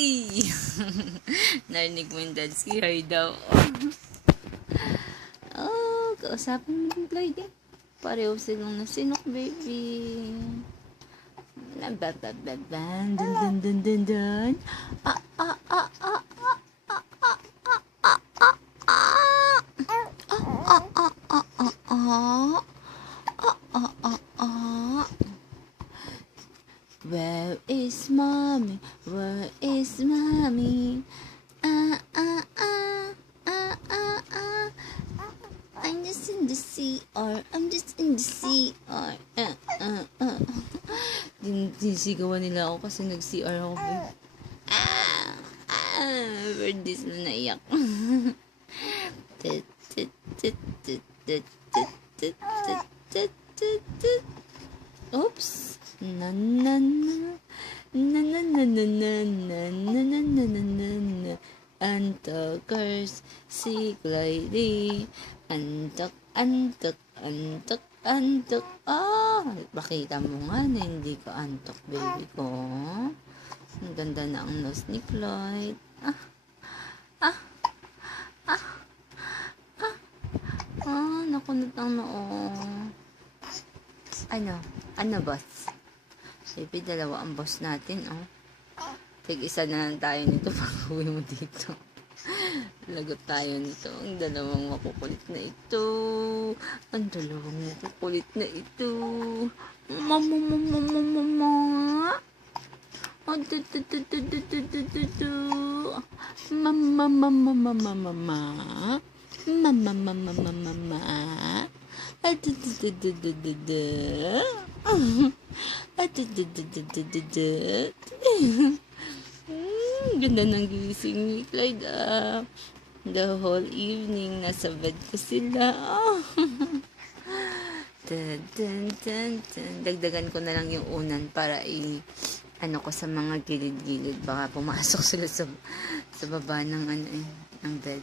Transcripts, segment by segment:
Ay! Narinig mo yung dad, si Hay daw. oh, kausapin mo yung Floyd eh. Pareho silang nasinok, baby. Ba, ba, ba, ba, ba. Dun, dun, dun, dun, dun. Ah, ah, ah, ah, ah. Oh, oh, oh, oh, oh. Where is mommy? Where is mommy? Ah, ah, ah, ah, ah, ah. I'm just in the CR. I'm just in the CR. Ah, ah, ah. Din sinisigawan nila ako kasi nag-CR ako. babe. Ah, ah, birdies na naiyak. Tit, tit, tit, tit, tit, tit, tit, tit, tit, tit, tit. Oops. Na na na. Na na na na na na na na na na na na. Antakers si Clyde. Antok, antok, antok, antok. Ah, pakita mo nga na hindi ka antok, baby ko. Ang ganda na ang nose ni Clyde. Ah, ah, ah, ah. Ah, nakunot ang noo. Ano? Ano, boss? Baby, dalawa ang boss natin, oh. Tig isa na lang tayo nito pag uwi mo dito. Lagot tayo nito. Ang dalawang makukulit na ito. Ang dalawang makukulit na ito. Mama, mama, mama, mama. Mama, mama, mama, mama. Mama, mama, mama, mama. Mm, ganda ng gising ni Clyde ah. The whole evening, nasa bed ko sila. Dun, dun, dun. Dagdagan ko na lang yung unan para i ano ko sa mga gilid-gilid. Baka pumasok sila sa, sa baba ng ano eh, ng bed.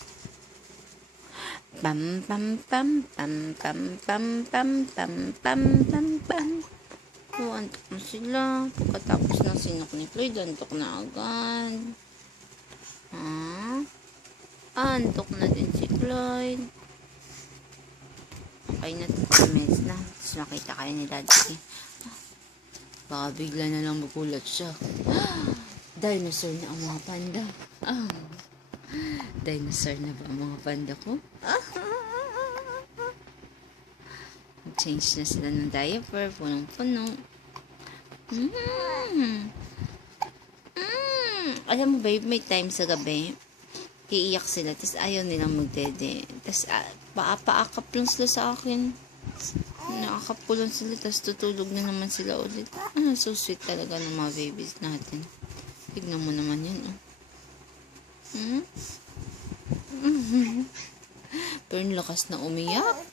Pam pam pam pam pam pam pam pam pam pam pam. Oh, antok na sila. Pagkatapos ng sinok ni Floyd, antok na agad. Ha? Antok na din si Floyd. Okay na to. Na. Tapos makita kayo ni Daddy. Baka bigla na lang magulat siya. Dinosaur na ang mga panda. Ah. Dinosaur na ba ang mga panda ko? Change na sila ng diaper. Punong-puno. Mm. Mm. Alam mo babe, may time sa gabi. Iiyak sila. Tapos ayaw nilang magdede. Tapos uh, paapa-akap lang sila sa akin. Nakakap ko lang sila. Tapos tutulog na naman sila ulit. Ah, so sweet talaga ng mga babies natin. Tignan mo naman yan. Oh. Hmm? Pero lakas na umiyak.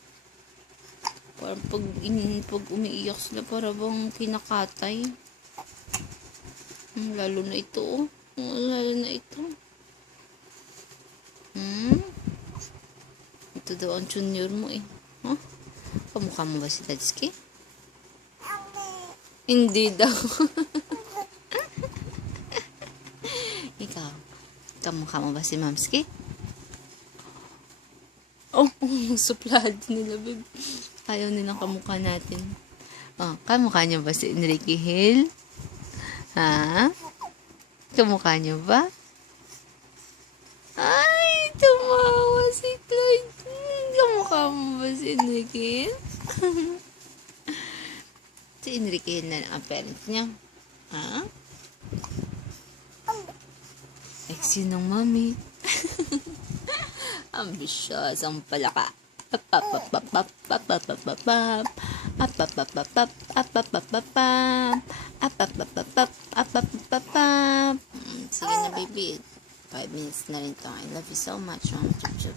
Parang pag, in, pag umiiyak sila, para bang kinakatay. Hmm, lalo na ito, oh. Oh, Lalo na ito. Hmm? Ito daw ang junior mo, eh. Huh? Kamukha mo ba si Dadski? Hindi daw. Ikaw, kamukha mo ba si Mamski? Oh, suplad nila, babe. Ayaw nilang kamukha natin. Oh, kamukha niyo ba si Enrique Hill? Ha? Kamukha niyo ba? Ay, tumawa si Clyde. Kamukha mo ba si Enrique Hill? si Enrique Hill na lang ang parents niya. Ha? Ex yun ng mami. Ambitious ang palaka. So yun na baby, 5 minutes na rin to. I love you so much, Mama Chup Chup.